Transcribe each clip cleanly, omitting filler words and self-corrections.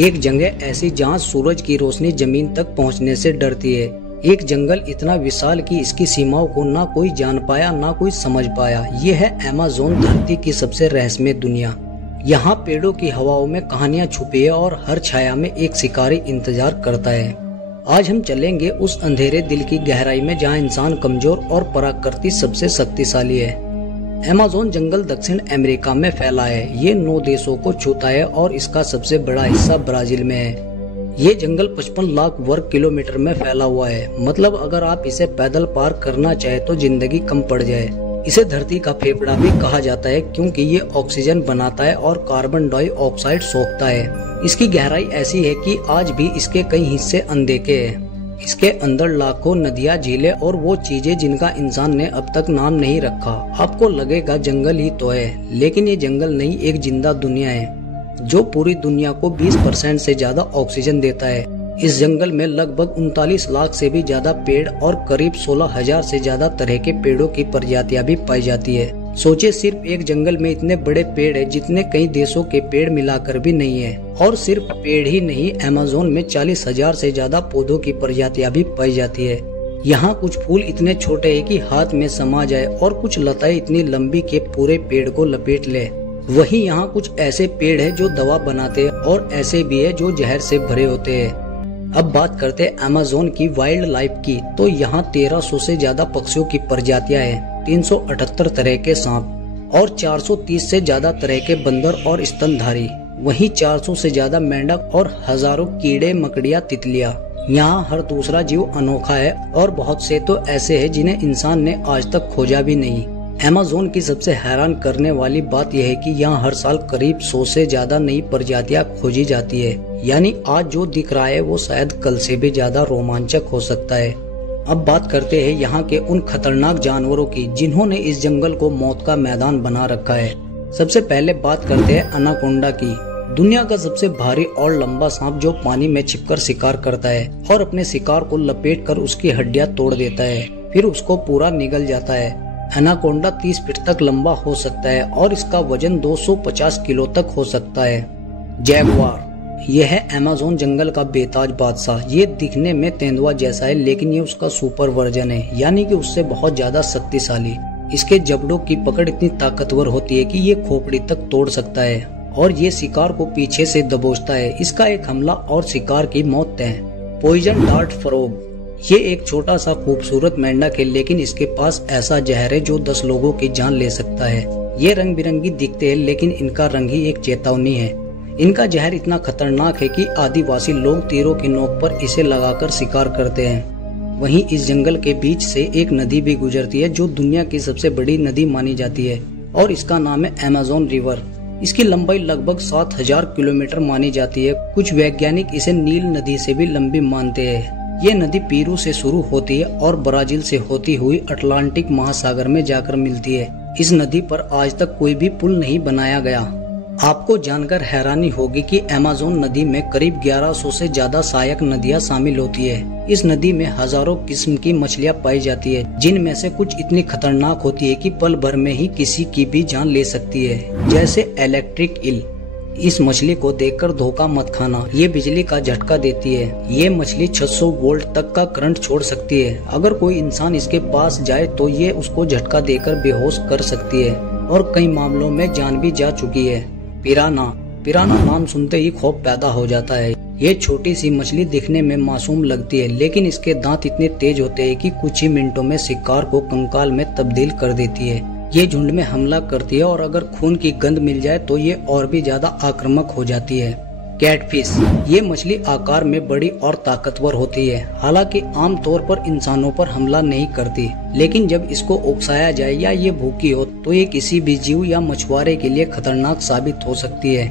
एक जगह ऐसी जहां सूरज की रोशनी जमीन तक पहुंचने से डरती है। एक जंगल इतना विशाल कि इसकी सीमाओं को ना कोई जान पाया ना कोई समझ पाया। ये है अमेज़न, धरती की सबसे रहस्यमय दुनिया। यहाँ पेड़ों की हवाओं में कहानियां छुपी है और हर छाया में एक शिकारी इंतजार करता है। आज हम चलेंगे उस अंधेरे दिल की गहराई में जहाँ इंसान कमजोर और प्रकृति सबसे शक्तिशाली है। अमेज़न जंगल दक्षिण अमेरिका में फैला है। ये 9 देशों को छूता है और इसका सबसे बड़ा हिस्सा ब्राजील में है। ये जंगल 55 लाख वर्ग किलोमीटर में फैला हुआ है। मतलब अगर आप इसे पैदल पार करना चाहे तो जिंदगी कम पड़ जाए। इसे धरती का फेफड़ा भी कहा जाता है क्योंकि ये ऑक्सीजन बनाता है और कार्बन डाइऑक्साइड सोखता है। इसकी गहराई ऐसी है कि आज भी इसके कई हिस्से अनदेखे हैं। इसके अंदर लाखों नदियां, झीलें और वो चीजें जिनका इंसान ने अब तक नाम नहीं रखा। आपको लगेगा जंगल ही तो है, लेकिन ये जंगल नहीं, एक जिंदा दुनिया है जो पूरी दुनिया को 20% से ज्यादा ऑक्सीजन देता है। इस जंगल में लगभग 39 लाख से भी ज्यादा पेड़ और करीब 16,000 से ज्यादा तरह के पेड़ों की प्रजातियां भी पाई जाती है। सोचिए, सिर्फ एक जंगल में इतने बड़े पेड़ है जितने कई देशों के पेड़ मिलाकर भी नहीं है। और सिर्फ पेड़ ही नहीं, अमेज़न में 40,000 से ज्यादा पौधों की प्रजातियां भी पाई जाती है। यहाँ कुछ फूल इतने छोटे हैं कि हाथ में समा जाए और कुछ लताएं इतनी लंबी के पूरे पेड़ को लपेट ले। वहीं यहाँ कुछ ऐसे पेड़ है जो दवा बनाते हैं और ऐसे भी है जो जहर से भरे होते हैं। अब बात करते हैं अमेज़न की वाइल्ड लाइफ की, तो यहाँ 1300 से ज्यादा पक्षियों की प्रजातियां हैं, 378 तरह के सांप और 430 से ज्यादा तरह के बंदर और स्तनधारी। वहीं 400 से ज्यादा मेंढक और हजारों कीड़े मकड़ियाँ, तितलियाँ। यहाँ हर दूसरा जीव अनोखा है और बहुत से तो ऐसे हैं जिन्हें इंसान ने आज तक खोजा भी नहीं। अमेज़न की सबसे हैरान करने वाली बात यह है कि यहाँ हर साल करीब 100 से ज्यादा नई प्रजातियां खोजी जाती है। यानी आज जो दिख रहा है वो शायद कल से भी ज्यादा रोमांचक हो सकता है। अब बात करते हैं यहाँ के उन खतरनाक जानवरों की जिन्होंने इस जंगल को मौत का मैदान बना रखा है। सबसे पहले बात करते हैं एनाकोंडा की। दुनिया का सबसे भारी और लंबा सांप जो पानी में छिपकर शिकार करता है और अपने शिकार को लपेट कर उसकी हड्डियां तोड़ देता है, फिर उसको पूरा निगल जाता है। एनाकोंडा 30 फीट तक लंबा हो सकता है और इसका वजन 250 किलो तक हो सकता है। जैगुआर, यह है अमेज़न जंगल का बेताज बादशाह। ये दिखने में तेंदुआ जैसा है, लेकिन ये उसका सुपर वर्जन है, यानी कि उससे बहुत ज्यादा शक्तिशाली। इसके जबड़ों की पकड़ इतनी ताकतवर होती है कि ये खोपड़ी तक तोड़ सकता है और ये शिकार को पीछे से दबोचता है। इसका एक हमला और शिकार की मौत तय। पॉइजन डार्ट फ्रॉग, ये एक छोटा सा खूबसूरत मेंढक है, लेकिन इसके पास ऐसा जहर है जो 10 लोगों की जान ले सकता है। ये रंग बिरंगी दिखते हैं, लेकिन इनका रंग ही एक चेतावनी है। इनका जहर इतना खतरनाक है कि आदिवासी लोग तीरों की नोक पर इसे लगाकर शिकार करते हैं। वहीं इस जंगल के बीच से एक नदी भी गुजरती है जो दुनिया की सबसे बड़ी नदी मानी जाती है और इसका नाम है अमेज़न रिवर। इसकी लंबाई लगभग 7,000 किलोमीटर मानी जाती है। कुछ वैज्ञानिक इसे नील नदी से भी लंबी मानते हैं। ये नदी पेरू से शुरू होती है और ब्राजील से होती हुई अटलांटिक महासागर में जाकर मिलती है। इस नदी पर आज तक कोई भी पुल नहीं बनाया गया। आपको जानकर हैरानी होगी कि अमेज़न नदी में करीब 1100 से ज्यादा सहायक नदियां शामिल होती है। इस नदी में हजारों किस्म की मछलियां पाई जाती है, जिनमें से कुछ इतनी खतरनाक होती है कि पल भर में ही किसी की भी जान ले सकती है, जैसे इलेक्ट्रिक ईल। इस मछली को देखकर धोखा मत खाना, ये बिजली का झटका देती है। ये मछली 600 वोल्ट तक का करंट छोड़ सकती है। अगर कोई इंसान इसके पास जाए तो ये उसको झटका देकर बेहोश कर सकती है और कई मामलों में जान भी जा चुकी है। पिराना नाम सुनते ही खौफ पैदा हो जाता है। ये छोटी सी मछली दिखने में मासूम लगती है, लेकिन इसके दांत इतने तेज होते हैं कि कुछ ही मिनटों में शिकार को कंकाल में तब्दील कर देती है। ये झुंड में हमला करती है और अगर खून की गंध मिल जाए तो ये और भी ज्यादा आक्रामक हो जाती है। कैटफिश, ये मछली आकार में बड़ी और ताकतवर होती है। हालांकि आमतौर पर इंसानों पर हमला नहीं करती, लेकिन जब इसको उकसाया जाए या ये भूखी हो तो ये किसी भी जीव या मछुआरे के लिए खतरनाक साबित हो सकती है।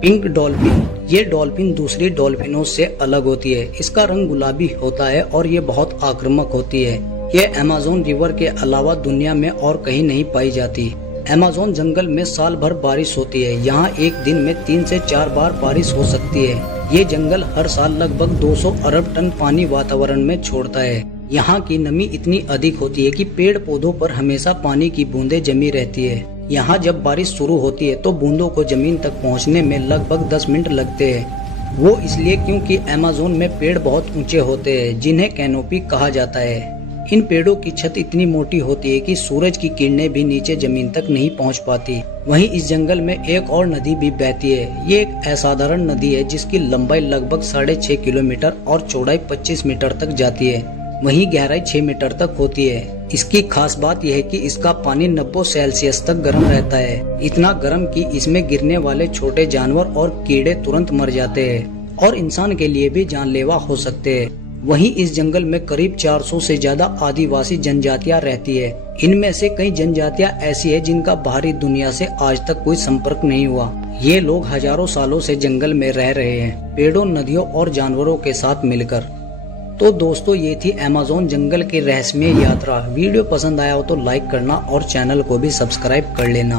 पिंक डॉल्फिन, ये डॉल्फिन दूसरी डॉल्फिनों से अलग होती है। इसका रंग गुलाबी होता है और ये बहुत आक्रामक होती है। ये अमेज़न रिवर के अलावा दुनिया में और कहीं नहीं पाई जाती। अमेज़न जंगल में साल भर बारिश होती है। यहाँ एक दिन में 3 से 4 बार बारिश हो सकती है। ये जंगल हर साल लगभग 200 अरब टन पानी वातावरण में छोड़ता है। यहाँ की नमी इतनी अधिक होती है कि पेड़ पौधों पर हमेशा पानी की बूंदें जमी रहती है। यहाँ जब बारिश शुरू होती है तो बूंदों को जमीन तक पहुँचने में लगभग 10 मिनट लगते हैं। वो इसलिए क्योंकि अमेज़न में पेड़ बहुत ऊंचे होते हैं जिन्हें कैनोपी कहा जाता है। इन पेड़ों की छत इतनी मोटी होती है कि सूरज की किरणें भी नीचे जमीन तक नहीं पहुंच पाती। वहीं इस जंगल में एक और नदी भी बहती है। ये एक असाधारण नदी है जिसकी लंबाई लगभग 6.5 किलोमीटर और चौड़ाई 25 मीटर तक जाती है। वहीं गहराई 6 मीटर तक होती है। इसकी खास बात यह है कि इसका पानी 90 सेल्सियस तक गर्म रहता है, इतना गर्म कि इसमें गिरने वाले छोटे जानवर और कीड़े तुरंत मर जाते हैं और इंसान के लिए भी जानलेवा हो सकते हैं। वहीं इस जंगल में करीब 400 से ज्यादा आदिवासी जनजातियां रहती है। इनमें से कई जनजातियां ऐसी है जिनका बाहरी दुनिया से आज तक कोई संपर्क नहीं हुआ। ये लोग हजारों सालों से जंगल में रह रहे हैं, पेड़ों, नदियों और जानवरों के साथ मिलकर। तो दोस्तों, ये थी अमेज़न जंगल की रहस्यमय यात्रा। वीडियो पसंद आया हो तो लाइक करना और चैनल को भी सब्सक्राइब कर लेना।